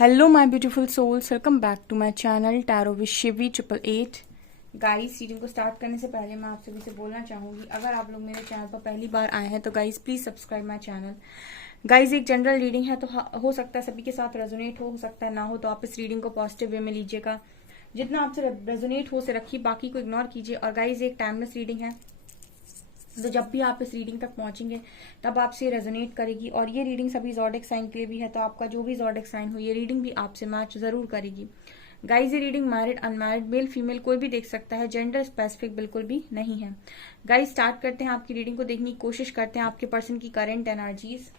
Hello my beautiful souls, welcome back to my channel tarot with Shivi 888। Guys, reading को start करने से पहले मैं आप सभी से बोलना चाहूंगी, अगर आप लोग मेरे चैनल पर पहली बार आए हैं तो guys please subscribe my channel. Guys, एक जनरल रीडिंग है तो हो सकता है सभी के साथ रेजोनेट हो सकता है ना हो, तो आप इस रीडिंग को पॉजिटिव वे में लीजिएगा। जितना आपसे रेजोनेट हो से रखिए, बाकी को इग्नोर कीजिए। और गाइस, एक टाइमलेस रीडिंग है, तो जब भी आप इस रीडिंग तक पहुंचेंगे तब आपसे रेजोनेट करेगी। और ये रीडिंग सभी ज़ोडिक साइन के लिए भी है, तो आपका जो भी ज़ोडिक साइन हो ये रीडिंग भी आपसे मैच जरूर करेगी। गाइज, ये reading married unmarried male female कोई भी देख सकता है, जेंडर स्पेसिफिक बिल्कुल भी नहीं है। गाइज, स्टार्ट करते हैं, आपकी रीडिंग को देखने की कोशिश करते हैं आपके पर्सन की करेंट एनर्जीज।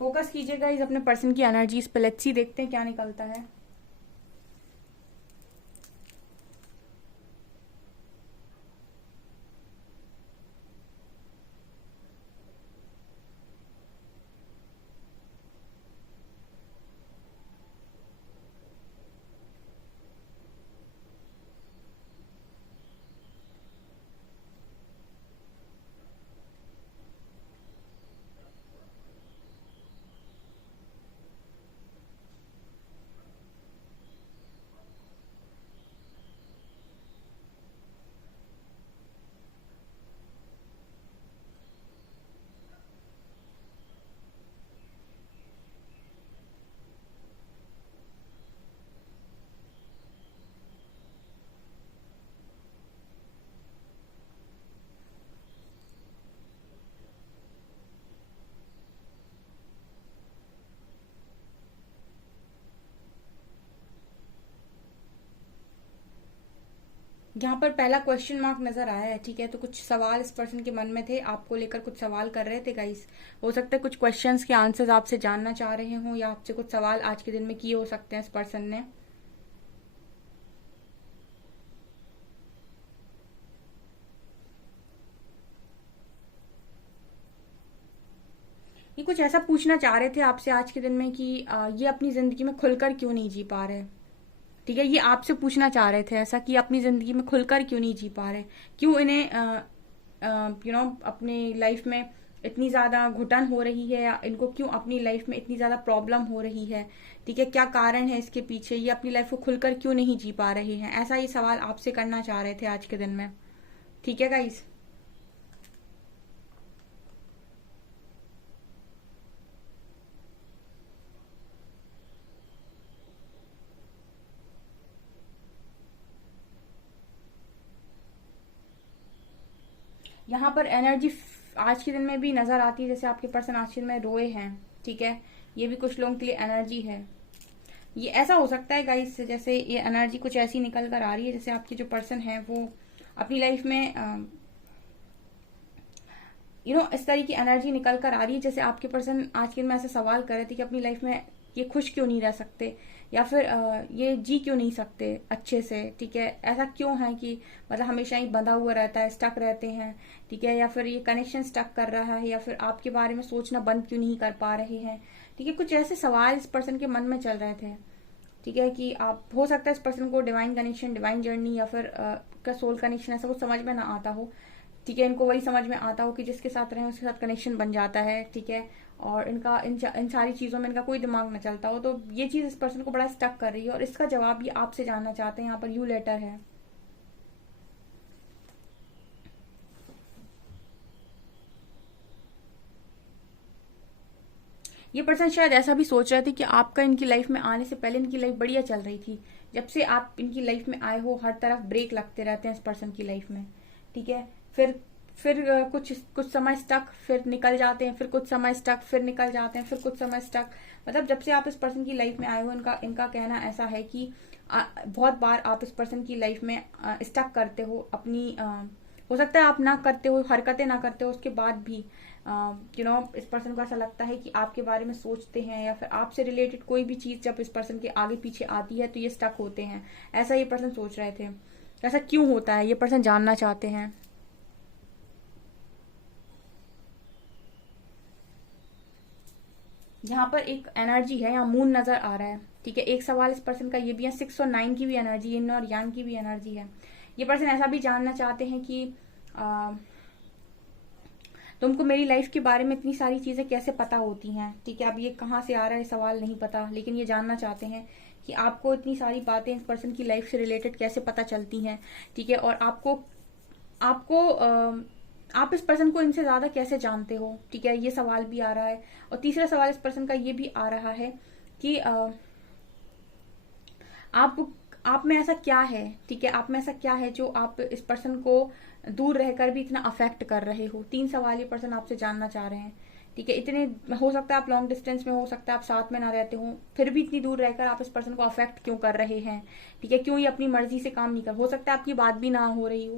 फोकस कीजिएगा इस अपने पर्सन की एनर्जीज पे। लेट्स सी, देखते हैं क्या निकलता है। यहाँ पर पहला क्वेश्चन मार्क नजर आया है, ठीक है। तो कुछ सवाल इस पर्सन के मन में थे, आपको लेकर कुछ सवाल कर रहे थे गाइस। हो सकता है कुछ क्वेश्चंस के आंसर्स आपसे जानना चाह रहे हों, या आपसे कुछ सवाल आज के दिन में किए हो सकते हैं इस पर्सन ने। ये कुछ ऐसा पूछना चाह रहे थे आपसे आज के दिन में कि ये अपनी जिंदगी में खुलकर क्यों नहीं जी पा रहे। ठीक है, ये आपसे पूछना चाह रहे थे ऐसा कि अपनी जिंदगी में खुलकर क्यों नहीं जी पा रहे, क्यों इन्हें अपनी लाइफ में इतनी ज्यादा घुटन हो रही है, या इनको क्यों अपनी लाइफ में इतनी ज्यादा प्रॉब्लम हो रही है। ठीक है, क्या कारण है इसके पीछे, ये अपनी लाइफ को खुलकर क्यों नहीं जी पा रहे हैं, ऐसा ये सवाल आपसे करना चाह रहे थे आज के दिन में। ठीक है गाइस, यहाँ पर एनर्जी आज के दिन में भी नजर आती है, जैसे आपके पर्सन आज के दिन में रोए हैं। ठीक है, ये भी कुछ लोगों के लिए एनर्जी है। ये ऐसा हो सकता है गाइस, जैसे ये एनर्जी कुछ ऐसी निकल कर आ रही है, जैसे आपके जो पर्सन है वो अपनी लाइफ में इस तरह की एनर्जी निकल कर आ रही है, जैसे आपके पर्सन आज के दिन में ऐसे सवाल कर रहे थे कि अपनी लाइफ में ये खुश क्यों नहीं रह सकते, या फिर ये जी क्यों नहीं सकते अच्छे से। ठीक है, ऐसा क्यों है कि मतलब हमेशा ही बंधा हुआ रहता है, स्टक रहते हैं। ठीक है, या फिर ये कनेक्शन स्टक कर रहा है, या फिर आपके बारे में सोचना बंद क्यों नहीं कर पा रहे हैं। ठीक है, कुछ ऐसे सवाल इस पर्सन के मन में चल रहे थे। ठीक है, कि आप हो सकता है इस पर्सन को डिवाइन कनेक्शन, डिवाइन जर्नी, या फिर का सोल कनेक्शन ऐसा कुछ समझ में ना आता हो। ठीक है, इनको वही समझ में आता हो कि जिसके साथ रहें उसके साथ कनेक्शन बन जाता है। ठीक है, और इनका इन सारी चीजों में इनका कोई दिमाग न चलता हो, तो ये चीज इस पर्सन को बड़ा स्टक कर रही है, और इसका जवाब ये आपसे जानना चाहते हैं। यहाँ पर यू लेटर है। ये पर्सन शायद ऐसा भी सोच रहे थे कि आपका इनकी लाइफ में आने से पहले इनकी लाइफ बढ़िया चल रही थी। जब से आप इनकी लाइफ में आए हो, हर तरफ ब्रेक लगते रहते हैं इस पर्सन की लाइफ में। ठीक है, फिर कुछ कुछ समय स्टक, फिर निकल जाते हैं, फिर कुछ समय स्टक, फिर निकल जाते हैं, फिर कुछ समय स्टक। मतलब जब से आप इस पर्सन की लाइफ में आए हो, इनका इनका कहना ऐसा है कि बहुत बार आप इस पर्सन की लाइफ में स्टक करते हो अपनी हो सकता है आप ना करते हो, हरकतें ना करते हो, उसके बाद भी इस पर्सन को ऐसा लगता है कि आपके बारे में सोचते हैं, या फिर आपसे रिलेटेड कोई भी चीज जब इस पर्सन के आगे पीछे आती है तो ये स्टक होते हैं। ऐसा ये पर्सन सोच रहे थे। ऐसा क्यों होता है ये पर्सन जानना चाहते हैं। यहाँ पर एक एनर्जी है, यहाँ मून नजर आ रहा है, ठीक है। एक सवाल इस पर्सन का ये भी है, 6 और 9 की भी एनर्जी, yin और yang की भी एनर्जी है। ये पर्सन ऐसा भी जानना चाहते हैं कि तुमको मेरी लाइफ के बारे में इतनी सारी चीजें कैसे पता होती हैं, ठीक है। अब ये कहाँ से आ रहा है सवाल नहीं पता, लेकिन ये जानना चाहते हैं कि आपको इतनी सारी बातें इस पर्सन की लाइफ से रिलेटेड कैसे पता चलती हैं, ठीक है। और आपको आपको आप इस पर्सन को इनसे ज्यादा कैसे जानते हो, ठीक है, ये सवाल भी आ रहा है। और तीसरा सवाल इस पर्सन का ये भी आ रहा है कि आप में ऐसा क्या है, ठीक है, आप में ऐसा क्या है जो आप इस पर्सन को दूर रहकर भी इतना अफेक्ट कर रहे हो। 3 सवाल ये पर्सन आपसे जानना चाह रहे हैं, ठीक है। इतने हो सकता है आप लॉन्ग डिस्टेंस में, हो सकता है आप साथ में ना रहते हो, फिर भी इतनी दूर रहकर आप इस पर्सन को अफेक्ट क्यों कर रहे हैं, ठीक है। क्यों ये अपनी मर्जी से काम नहीं कर, हो सकता है आपकी बात भी ना हो रही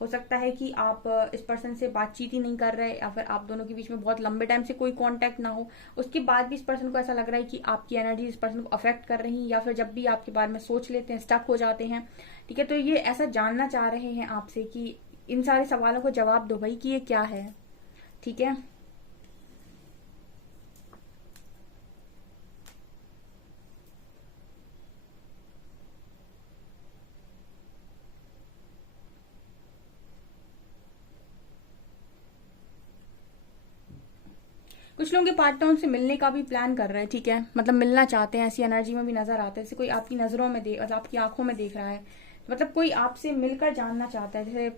हो सकता है कि आप इस पर्सन से बातचीत ही नहीं कर रहे, या फिर आप दोनों के बीच में बहुत लंबे टाइम से कोई कांटेक्ट ना हो। उसके बाद भी इस पर्सन को ऐसा लग रहा है कि आपकी एनर्जी इस पर्सन को अफेक्ट कर रही है, या फिर जब भी आपके बारे में सोच लेते हैं स्टक हो जाते हैं, ठीक है। तो ये ऐसा जानना चाह रहे हैं आपसे कि इन सारे सवालों को जवाब दो भाई कि ये क्या है, ठीक है। कुछ लोग के पार्टनर से मिलने का भी प्लान कर रहे हैं, ठीक है, मतलब मिलना चाहते हैं, ऐसी एनर्जी में भी नजर आता है। जैसे कोई आपकी नजरों में देख, मतलब आपकी आंखों में देख रहा है, मतलब कोई आपसे मिलकर जानना चाहता है। जैसे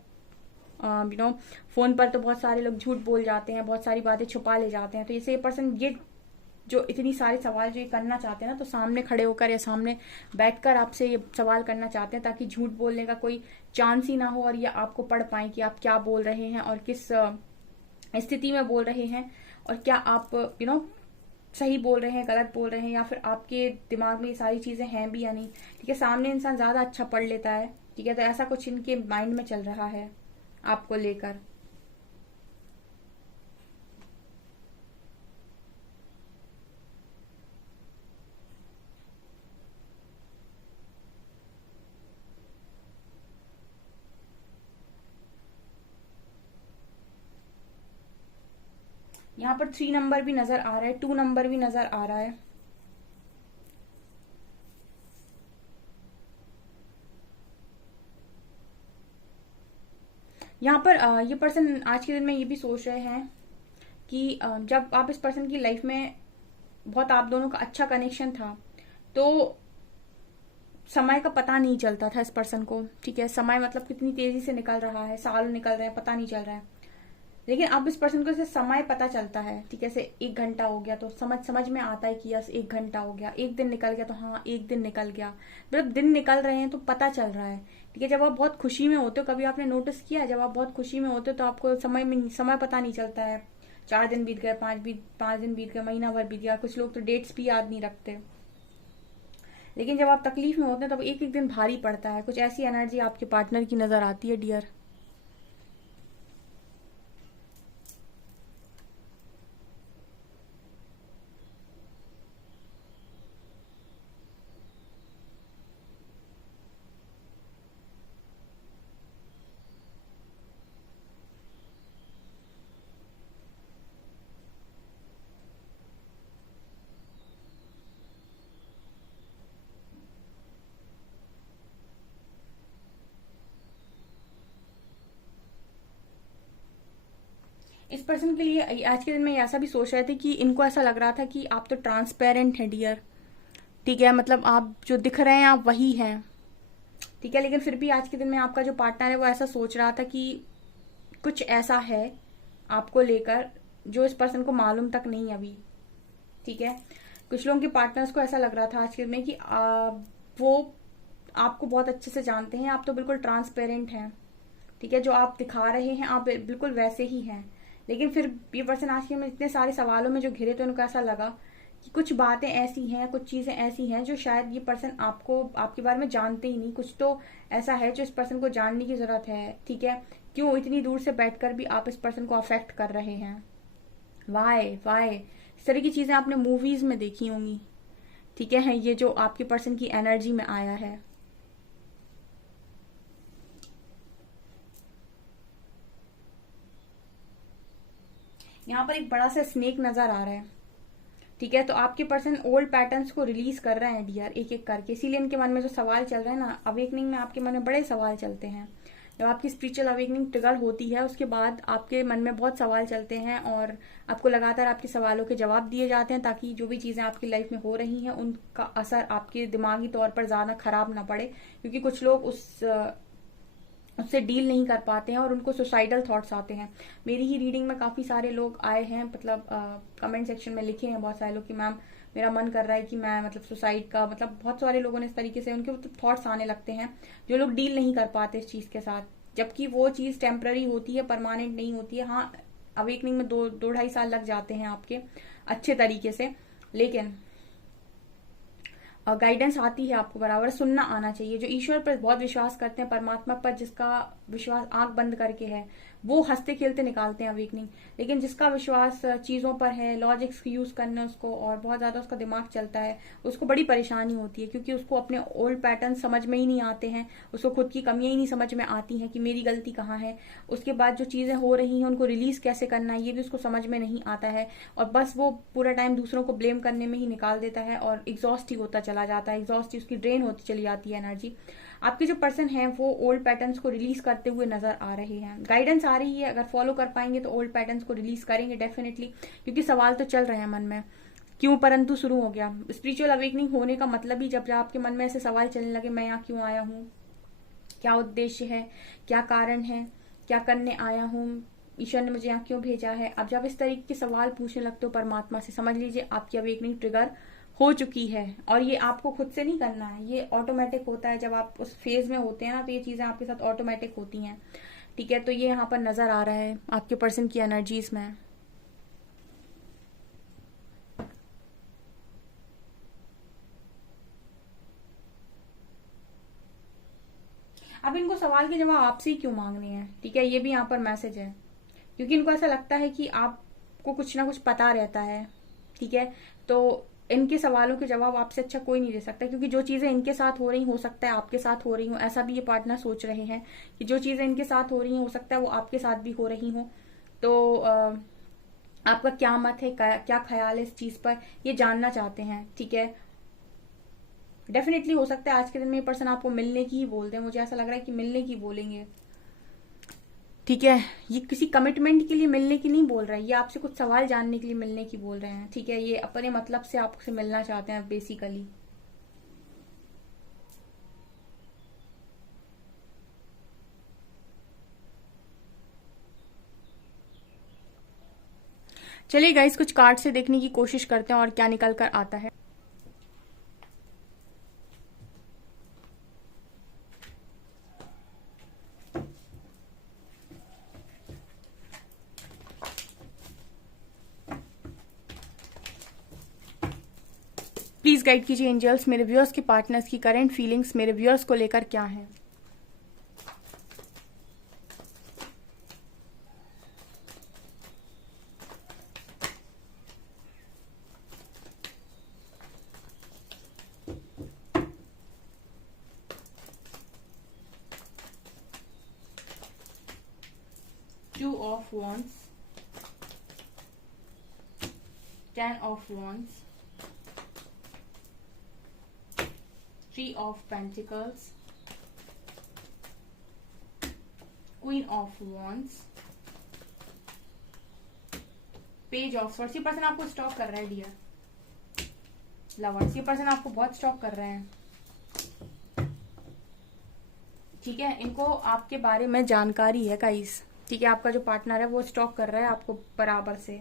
फोन पर तो बहुत सारे लोग झूठ बोल जाते हैं, बहुत सारी बातें छुपा ले जाते हैं। तो जैसे ये पर्सन ये जो इतनी सारे सवाल जो ये करना चाहते हैं ना, तो सामने खड़े होकर या सामने बैठकर आपसे ये सवाल करना चाहते हैं, ताकि झूठ बोलने का कोई चांस ही ना हो, और ये आपको पढ़ पाए कि आप क्या बोल रहे हैं और किस स्थिति में बोल रहे हैं, और क्या आप सही बोल रहे हैं, गलत बोल रहे हैं, या फिर आपके दिमाग में ये सारी चीजें हैं भी या नहीं, ठीक है। सामने इंसान ज्यादा अच्छा पढ़ लेता है, ठीक है। तो ऐसा कुछ इनके माइंड में चल रहा है आपको लेकर। यहाँ पर 3 नंबर भी नजर आ रहा है, 2 नंबर भी नजर आ रहा है। यहाँ पर ये पर्सन आज के दिन में ये भी सोच रहे हैं कि जब आप इस पर्सन की लाइफ में बहुत आप दोनों का अच्छा कनेक्शन था, तो समय का पता नहीं चलता था इस पर्सन को, ठीक है। समय मतलब कितनी तेजी से निकल रहा है, साल निकल रहे हैं, पता नहीं चल रहा है। लेकिन अब इस पर्सन को समय पता चलता है, ठीक है। जैसे 1 घंटा हो गया तो समझ में आता है कि यस 1 घंटा हो गया, 1 दिन निकल गया तो हाँ 1 दिन निकल गया, मतलब दिन निकल रहे हैं तो पता चल रहा है, ठीक है। जब आप बहुत खुशी में होते हो, कभी आपने नोटिस किया, जब आप बहुत खुशी में होते हो तो आपको समय पता नहीं चलता है। 4 दिन बीत गए, 5 दिन बीत गए, महीना भर बीत गया, कुछ लोग तो डेट्स भी याद नहीं रखते। लेकिन जब आप तकलीफ में होते हैं तब एक एक दिन भारी पड़ता है। कुछ ऐसी एनर्जी आपके पार्टनर की नजर आती है डियर। इस पर्सन के लिए आज के दिन में ऐसा भी सोच रहे थे कि इनको ऐसा लग रहा था कि आप तो ट्रांसपेरेंट हैं डियर, ठीक है, मतलब आप जो दिख रहे हैं आप वही हैं, ठीक है। लेकिन फिर भी आज के दिन में आपका जो पार्टनर है वो ऐसा सोच रहा था कि कुछ ऐसा है आपको लेकर जो इस पर्सन को मालूम तक नहीं अभी, ठीक है। कुछ लोगों के पार्टनर्स को ऐसा लग रहा था आज के दिन में कि वो आपको बहुत अच्छे से जानते हैं, आप तो बिल्कुल ट्रांसपेरेंट हैं, ठीक है। जो आप दिखा रहे हैं आप बिल्कुल वैसे ही हैं। लेकिन फिर ये पर्सन आज के में इतने सारे सवालों में जो घिरे तो उनको ऐसा लगा कि कुछ बातें ऐसी हैं, कुछ चीजें ऐसी हैं जो शायद ये पर्सन आपको आपके बारे में जानते ही नहीं। कुछ तो ऐसा है जो इस पर्सन को जानने की जरूरत है, ठीक है। क्यों इतनी दूर से बैठकर भी आप इस पर्सन को अफेक्ट कर रहे हैं, वाई वाई, इस तरह की चीजें आपने मूवीज में देखी होंगी, ठीक है। ये जो आपके पर्सन की एनर्जी में आया है। यहाँ पर एक बड़ा सा स्नेक नजर आ रहा है, ठीक है, तो आपके पर्सन ओल्ड पैटर्न्स को रिलीज कर रहे हैं डियर, एक एक करके। इसीलिए इनके मन में जो सवाल चल रहे हैं ना, अवेकनिंग में आपके मन में बड़े सवाल चलते हैं। जब आपकी स्पिरिचुअल अवेकनिंग ट्रिगर होती है उसके बाद आपके मन में बहुत सवाल चलते हैं और आपको लगातार आपके सवालों के जवाब दिए जाते हैं, ताकि जो भी चीजें आपकी लाइफ में हो रही हैं उनका असर आपके दिमागी तौर पर ज्यादा खराब ना पड़े। क्योंकि कुछ लोग उससे डील नहीं कर पाते हैं और उनको सुसाइडल थॉट्स आते हैं। मेरी ही रीडिंग में काफी सारे लोग आए हैं, मतलब कमेंट सेक्शन में लिखे हैं बहुत सारे लोग कि मैम मेरा मन कर रहा है कि मैं मतलब सुसाइड का, मतलब बहुत सारे लोगों ने इस तरीके से उनके थॉट्स आने लगते हैं, जो लोग डील नहीं कर पाते इस चीज के साथ। जबकि वो चीज टेम्पररी होती है, परमानेंट नहीं होती है। हाँ, अवेकनिंग में 2-2.5 साल लग जाते हैं आपके अच्छे तरीके से, लेकिन गाइडेंस आती है आपको, बराबर सुनना आना चाहिए। जो ईश्वर पर बहुत विश्वास करते हैं, परमात्मा पर जिसका विश्वास आंख बंद करके है, वो हंसते खेलते निकालते हैं अवेकनिंग। लेकिन जिसका विश्वास चीजों पर है, लॉजिक्स यूज करना उसको, और बहुत ज्यादा उसका दिमाग चलता है, उसको बड़ी परेशानी होती है। क्योंकि उसको अपने ओल्ड पैटर्न समझ में ही नहीं आते हैं, उसको खुद की कमियां ही नहीं समझ में आती हैं कि मेरी गलती कहाँ है। उसके बाद जो चीजें हो रही हैं उनको रिलीज कैसे करना है ये भी उसको समझ में नहीं आता है, और बस वो पूरा टाइम दूसरों को ब्लेम करने में ही निकाल देता है और एग्जॉस्ट ही होता चला जाता है, एग्जॉस्ट ही उसकी ड्रेन होती चली जाती है एनर्जी। आपके जो पर्सन हैं वो ओल्ड पैटर्न्स को रिलीज करते हुए नजर आ रहे हैं। गाइडेंस आ रही है, अगर फॉलो कर पाएंगे तो ओल्ड पैटर्न्स को रिलीज करेंगे डेफिनेटली। क्योंकि सवाल तो चल रहे हैं मन में, क्यों परंतु शुरू हो गया। स्पिरिचुअल अवेकनिंग होने का मतलब ही जब आपके मन में ऐसे सवाल चलने लगे, मैं यहाँ क्यों आया हूँ, क्या उद्देश्य है, क्या कारण है, क्या करने आया हूँ, ईश्वर ने मुझे यहाँ क्यों भेजा है। अब जब इस तरीके के सवाल पूछने लगते हो परमात्मा से, समझ लीजिए आपकी अवेकनिंग ट्रिगर हो चुकी है। और ये आपको खुद से नहीं करना है, ये ऑटोमेटिक होता है। जब आप उस फेज में होते हैं ना, तो ये चीजें आपके साथ ऑटोमेटिक होती हैं। ठीक है, तो ये यहाँ पर नजर आ रहा है आपके पर्सन की एनर्जीज में। अब इनको सवाल के जवाब आपसे ही क्यों मांगने हैं, ठीक है, ये भी यहाँ पर मैसेज है। क्योंकि इनको ऐसा लगता है कि आपको कुछ ना कुछ पता रहता है, ठीक है। तो इनके सवालों के जवाब आपसे अच्छा कोई नहीं दे सकता। क्योंकि जो चीजें इनके साथ हो रही हो सकता है आपके साथ हो रही हो, ऐसा भी ये पार्टनर सोच रहे हैं कि जो चीजें इनके साथ हो रही हो सकता है वो आपके साथ भी हो रही हो। तो आपका क्या मत है, क्या ख्याल है इस चीज पर, ये जानना चाहते हैं, ठीक है। डेफिनेटली हो सकता है आज के दिन में ये पर्सन आपको मिलने की ही बोलते हैं, मुझे ऐसा लग रहा है कि मिलने की बोलेंगे, ठीक है। ये किसी कमिटमेंट के लिए मिलने की नहीं बोल रहे हैं, ये आपसे कुछ सवाल जानने के लिए मिलने की बोल रहे हैं, ठीक है। ये अपने मतलब से आपसे मिलना चाहते हैं बेसिकली। चलिए गाइस, कुछ कार्ड से देखने की कोशिश करते हैं और क्या निकल कर आता है। प्लीज गाइड कीजिए एंजल्स, मेरे व्यूअर्स के पार्टनर्स की करंट फीलिंग्स मेरे व्यूअर्स को लेकर क्या है। Two of Wands, Ten of Wands, Three of Pentacles, Queen of Wands, Page of Swords। ये पर्सन आपको स्टॉक कर रहा है डियर लवर्स, ये पर्सन आपको बहुत स्टॉक कर रहे हैं, ठीक है। इनको आपके बारे में जानकारी है गाइस, ठीक है। आपका जो पार्टनर है वो स्टॉक कर रहा है आपको बराबर से।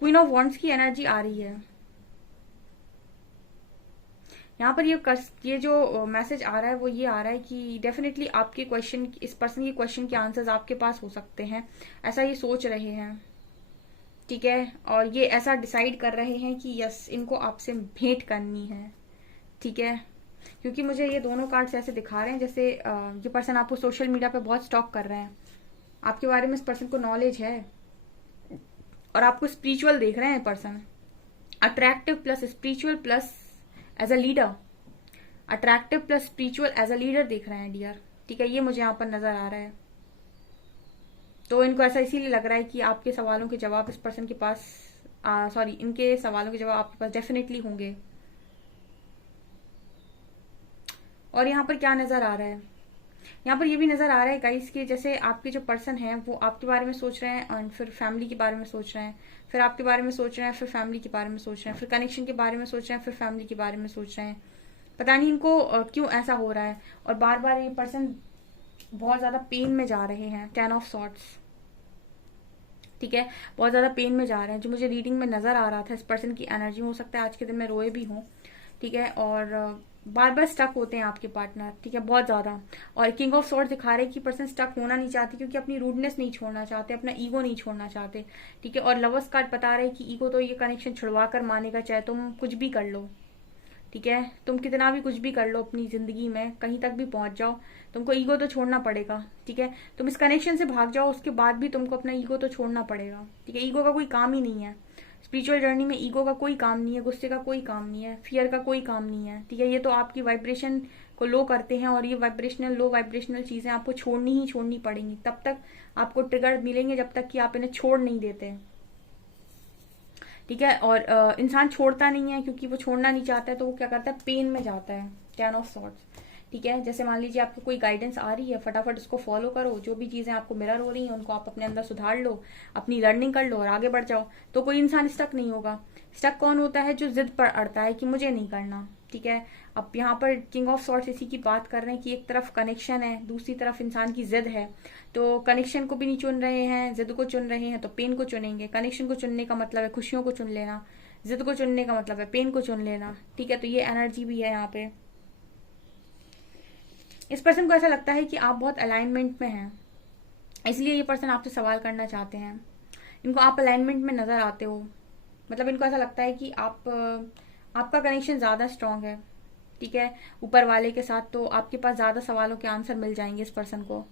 क्वीन ऑफ वॉन्ड्स की एनर्जी आ रही है यहाँ पर। ये जो मैसेज आ रहा है वो ये आ रहा है कि डेफिनेटली आपके क्वेश्चन, इस पर्सन के क्वेश्चन के आंसर्स आपके पास हो सकते हैं, ऐसा ये सोच रहे हैं, ठीक है। और ये ऐसा डिसाइड कर रहे हैं कि यस, इनको आपसे भेंट करनी है, ठीक है। क्योंकि मुझे ये दोनों कार्ड्स ऐसे दिखा रहे हैं जैसे ये पर्सन आपको सोशल मीडिया पे बहुत स्टॉक कर रहे हैं, आपके बारे में इस पर्सन को नॉलेज है और आपको स्पिरिचुअल देख रहे हैं person. Attractive plus spiritual plus as a leader, attractive plus spiritual as a leader देख रहे हैं डियर, ठीक है। ये मुझे यहाँ पर नजर आ रहा है। तो इनको ऐसा इसीलिए लग रहा है कि आपके सवालों के जवाब इस पर्सन के पास, सॉरी, इनके सवालों के जवाब आपके पास डेफिनेटली होंगे। और यहाँ पर क्या नजर आ रहा है, यहाँ पर ये भी नजर आ रहा है गाइस कि जैसे आपके जो पर्सन है वो आपके बारे में सोच रहे हैं और फिर फैमिली के बारे में सोच रहे हैं, फिर आपके बारे में सोच रहे हैं, फिर फैमिली के बारे में सोच रहे हैं, फिर कनेक्शन के बारे में सोच रहे हैं, फिर फैमिली के बारे में सोच रहे हैं। पता नहीं इनको क्यों ऐसा हो रहा है। और बार बार ये पर्सन बहुत ज्यादा पेन में जा रहे हैं, 10 ऑफ सॉर्ट्स, ठीक है, बहुत ज्यादा पेन में जा रहे हैं। जो मुझे रीडिंग में नजर आ रहा था इस पर्सन की एनर्जी, हो सकता है आज के दिन में रोए भी हों, ठीक है, और बार बार स्टक होते हैं आपके पार्टनर, ठीक है, बहुत ज्यादा। और किंग ऑफ सॉर्ड दिखा रहे हैं कि पर्सन स्टक होना नहीं चाहते क्योंकि अपनी रूडनेस नहीं छोड़ना चाहते, अपना ईगो नहीं छोड़ना चाहते, ठीक है। और लवर्स कार्ड बता रहे हैं कि ईगो तो ये कनेक्शन छुड़वा कर मानेगा, चाहे तुम कुछ भी कर लो, ठीक है, तुम कितना भी कुछ भी कर लो अपनी जिंदगी में, कहीं तक भी पहुंच जाओ, तुमको ईगो तो छोड़ना पड़ेगा, ठीक है। तुम इस कनेक्शन से भाग जाओ, उसके बाद भी तुमको अपना ईगो तो छोड़ना पड़ेगा, ठीक है। ईगो का कोई काम ही नहीं है स्पिरिचुअल जर्नी में, ईगो का कोई काम नहीं है, गुस्से का कोई काम नहीं है, फियर का कोई काम नहीं है, ठीक है। ये तो आपकी वाइब्रेशन को लो करते हैं और ये वाइब्रेशनल, लो वाइब्रेशनल चीजें आपको छोड़नी ही छोड़नी पड़ेंगी। तब तक आपको ट्रिगर मिलेंगे जब तक कि आप इन्हें छोड़ नहीं देते, ठीक है। और इंसान छोड़ता नहीं है क्योंकि वो छोड़ना नहीं चाहता है, तो वो क्या करता है, पेन में जाता है, 10 ऑफ सॉर्ट्स, ठीक है। जैसे मान लीजिए आपको कोई गाइडेंस आ रही है, फटाफट उसको फॉलो करो, जो भी चीजें आपको मिरर हो रही हैं उनको आप अपने अंदर सुधार लो, अपनी लर्निंग कर लो और आगे बढ़ जाओ, तो कोई इंसान स्टक नहीं होगा। स्टक कौन होता है, जो जिद पर अड़ता है कि मुझे नहीं करना, ठीक है। अब यहाँ पर किंग ऑफ सॉर्ट्स इसी की बात कर रहे हैं कि एक तरफ कनेक्शन है, दूसरी तरफ इंसान की जिद है, तो कनेक्शन को भी नहीं चुन रहे हैं, जिद को चुन रहे हैं, तो पेन को चुनेंगे। कनेक्शन को चुनने का मतलब है खुशियों को चुन लेना, जिद को चुनने का मतलब है पेन को चुन लेना, ठीक है। तो ये एनर्जी भी है यहाँ पे। इस पर्सन को ऐसा लगता है कि आप बहुत अलाइनमेंट में हैं, इसलिए ये पर्सन आपसे सवाल करना चाहते हैं। इनको आप अलाइनमेंट में नजर आते हो, मतलब इनको ऐसा लगता है कि आपका कनेक्शन ज्यादा स्ट्रांग है, ठीक है, ऊपर वाले के साथ, तो आपके पास ज्यादा सवालों के आंसर मिल जाएंगे इस पर्सन को।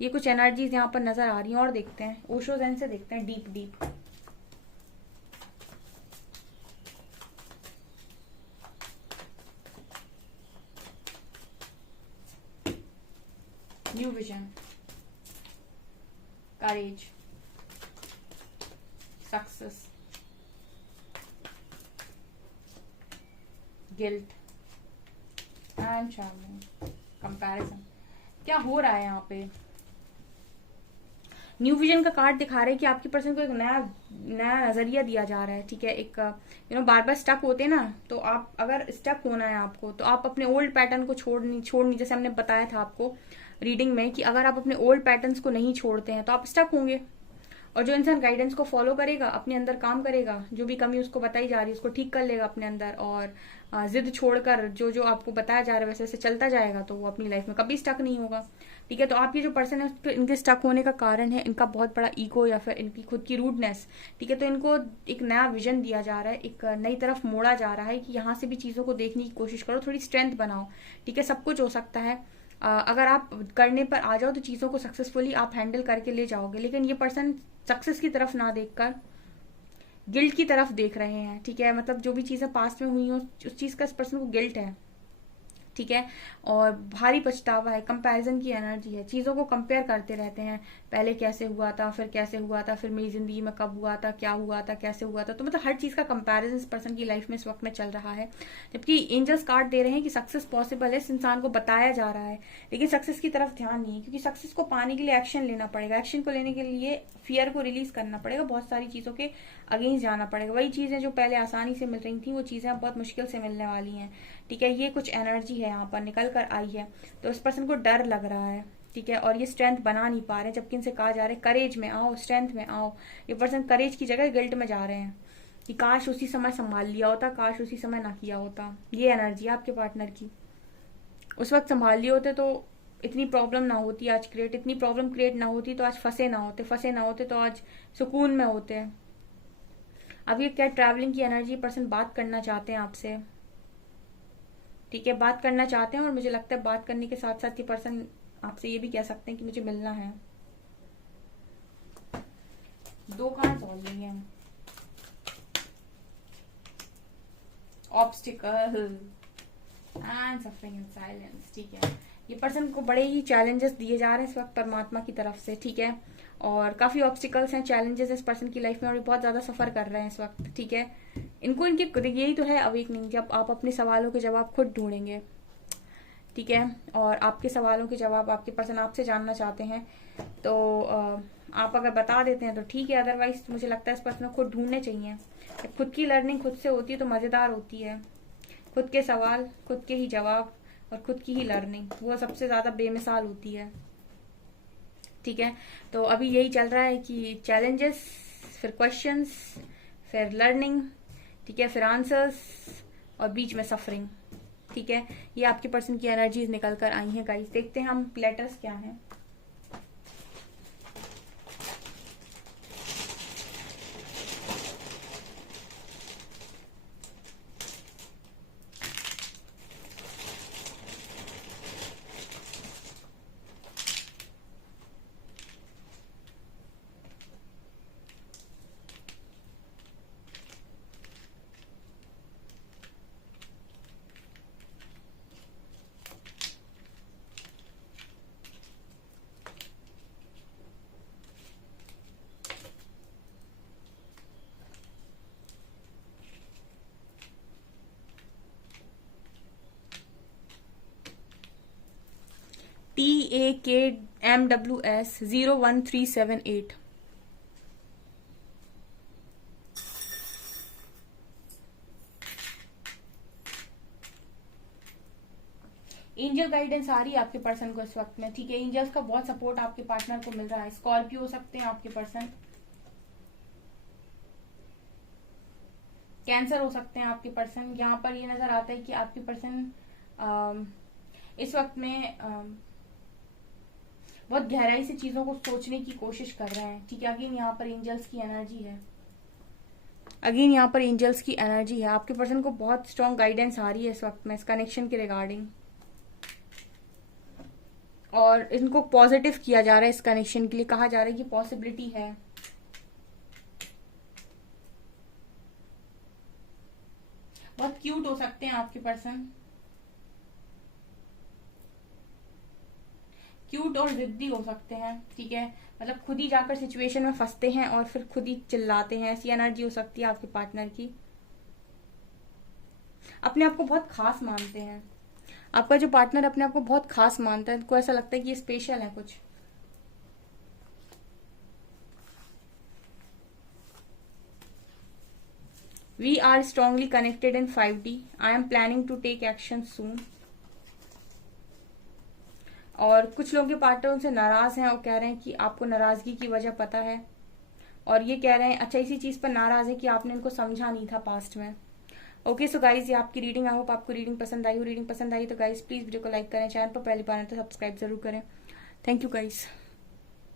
ये कुछ एनर्जीज यहाँ पर नजर आ रही हैं। और देखते हैं ओशो ज़ेन से, देखते हैं deep deep. New vision, courage, success, guilt and travelling, comparison. क्या हो रहा है यहाँ पे, न्यू विजन का कार्ड दिखा रहे हैं कि आपकी पर्सन को एक नया नया नजरिया दिया जा रहा है, ठीक है। एक बार बार स्टक होते हैं ना, तो आप अगर स्टक होना है आपको, तो आप अपने ओल्ड पैटर्न को छोड़नी, जैसे हमने बताया था आपको रीडिंग में कि अगर आप अपने ओल्ड पैटर्न्स को नहीं छोड़ते हैं तो आप स्टक होंगे। और जो इंसान गाइडेंस को फॉलो करेगा, अपने अंदर काम करेगा, जो भी कमी उसको बताई जा रही है उसको ठीक कर लेगा अपने अंदर, और जिद छोड़कर जो जो आपको बताया जा रहा है वैसे वैसे चलता जाएगा, तो वो अपनी लाइफ में कभी स्टक नहीं होगा, ठीक है। तो आपकी जो पर्सन है तो इनके स्टक होने का कारण है इनका बहुत बड़ा ईगो या फिर इनकी खुद की रूडनेस, ठीक है। तो इनको एक नया विजन दिया जा रहा है, एक नई तरफ मोड़ा जा रहा है कि यहाँ से भी चीजों को देखने की कोशिश करो, थोड़ी स्ट्रेंथ बनाओ, ठीक है। सब कुछ हो सकता है, अगर आप करने पर आ जाओ तो चीजों को सक्सेसफुली आप हैंडल करके ले जाओगे। लेकिन ये पर्सन सक्सेस की तरफ ना देखकर गिल्ट की तरफ देख रहे हैं, ठीक है। मतलब जो भी चीजें पास्ट में हुई हो उस चीज का इस पर्सन को गिल्ट है, ठीक है, और भारी पछतावा है, कंपैरिजन की एनर्जी है, चीजों को कंपेयर करते रहते हैं, पहले कैसे हुआ था, फिर कैसे हुआ था, फिर मेरी जिंदगी में कब हुआ था, क्या हुआ था, कैसे हुआ था। तो मतलब हर चीज का कंपैरिजन इस पर्सन की लाइफ में इस वक्त में चल रहा है। जबकि एंजल्स कार्ड दे रहे हैं कि सक्सेस पॉसिबल है, इस इंसान को बताया जा रहा है, लेकिन सक्सेस की तरफ ध्यान नहीं है, क्योंकि सक्सेस को पाने के लिए एक्शन लेना पड़ेगा, एक्शन को लेने के लिए फियर को रिलीज करना पड़ेगा, बहुत सारी चीजों के अगेंस्ट जाना पड़ेगा। वही चीजें जो पहले आसानी से मिल रही थी वो चीजें अब बहुत मुश्किल से मिलने वाली हैं, ठीक है। ये कुछ एनर्जी है यहाँ पर निकल कर आई है, तो इस पर्सन को डर लग रहा है, ठीक है। और ये स्ट्रेंथ बना नहीं पा रहे, जबकि इनसे कहा जा रहा है करेज में आओ, स्ट्रेंथ में आओ। ये पर्सन करेज की जगह गिल्ट में जा रहे हैं कि काश उसी समय संभाल लिया होता, काश उसी समय ना किया होता। ये एनर्जी है आपके पार्टनर की, उस वक्त संभाल लिए होते तो इतनी प्रॉब्लम ना होती आज क्रिएट, इतनी प्रॉब्लम क्रिएट ना होती तो आज फंसे ना होते तो आज सुकून में होते। अब ये क्या ट्रैवलिंग की एनर्जी, पर्सन बात करना चाहते हैं आपसे, ठीक है, बात करना चाहते हैं। और मुझे लगता है बात करने के साथ साथ ये पर्सन आपसे ये भी कह सकते हैं कि मुझे मिलना है। 2 कार्ड्स और लिए हैं, obstacle and suffering in silence, ठीक है। ये पर्सन को बड़े ही चैलेंजेस दिए जा रहे हैं इस वक्त परमात्मा की तरफ से, ठीक है। और काफी ऑब्स्टिकल्स हैं, चैलेंजेस इस पर्सन की लाइफ में, और ये बहुत ज्यादा सफर कर रहे हैं इस वक्त, ठीक है। इनको इनकी यही तो है अवेकनिंग, जब आप अपने सवालों के जवाब खुद ढूंढेंगे, ठीक है। और आपके सवालों के जवाब आपके पर्सन आपसे जानना चाहते हैं, तो आप अगर बता देते हैं तो ठीक है, अदरवाइज मुझे लगता है इस पर्सन को खुद ढूंढने चाहिए। खुद की लर्निंग खुद से होती है तो मजेदार होती है। खुद के सवाल, खुद के ही जवाब और खुद की ही लर्निंग, वो सबसे ज्यादा बेमिसाल होती है, ठीक है। तो अभी यही चल रहा है कि चैलेंजेस, फिर क्वेश्चंस, फिर लर्निंग, ठीक है, फिर आंसर्स और बीच में सफरिंग, ठीक है। ये आपके पर्सन की एनर्जीज निकल कर आई हैं गाइस। देखते हैं हम लेटर्स क्या हैं। TAKMWS 01378। एंजल गाइडेंस आ रही है आपके पर्सन को इस वक्त में, ठीक है। एंजल्स का बहुत सपोर्ट आपके पार्टनर को मिल रहा है। स्कॉर्पियो हो सकते हैं आपके पर्सन, कैंसर हो सकते हैं आपके पर्सन। यहाँ पर ये नजर आता है कि आपके पर्सन इस वक्त में बहुत गहराई से चीजों को सोचने की कोशिश कर रहे हैं, ठीक है। अगेन यहाँ पर एंजल्स की एनर्जी है, अगेन यहाँ पर एंजल्स की एनर्जी है। आपके पर्सन को बहुत स्ट्रॉन्ग गाइडेंस आ रही है इस वक्त में इस कनेक्शन के रिगार्डिंग, और इनको पॉजिटिव किया जा रहा है। इस कनेक्शन के लिए कहा जा रहा है कि पॉसिबिलिटी है। बहुत क्यूट हो सकते हैं आपके पर्सन, क्यूट और जिद्दी हो सकते हैं, ठीक है। मतलब खुद ही जाकर सिचुएशन में फंसते हैं और फिर खुद ही चिल्लाते हैं, ऐसी एनर्जी हो सकती है आपके पार्टनर की। अपने आप को बहुत खास मानते हैं। आपका जो पार्टनर अपने आप को बहुत खास मानता है, उनको ऐसा लगता है कि ये स्पेशल है कुछ। We are strongly connected in 5D। I am planning to take action soon. और कुछ लोगों के पार्टनर उनसे नाराज हैं और कह रहे हैं कि आपको नाराजगी की वजह पता है, और ये कह रहे हैं अच्छा इसी चीज पर नाराज है कि आपने इनको समझा नहीं था पास्ट में। ओके सो गाइज, ये आपकी रीडिंग। आई होप आपको रीडिंग पसंद आई हो। रीडिंग पसंद आई तो गाइज प्लीज वीडियो को लाइक करें, चैनल पर पहली बार है तो सब्सक्राइब जरूर करें। Thank you guys.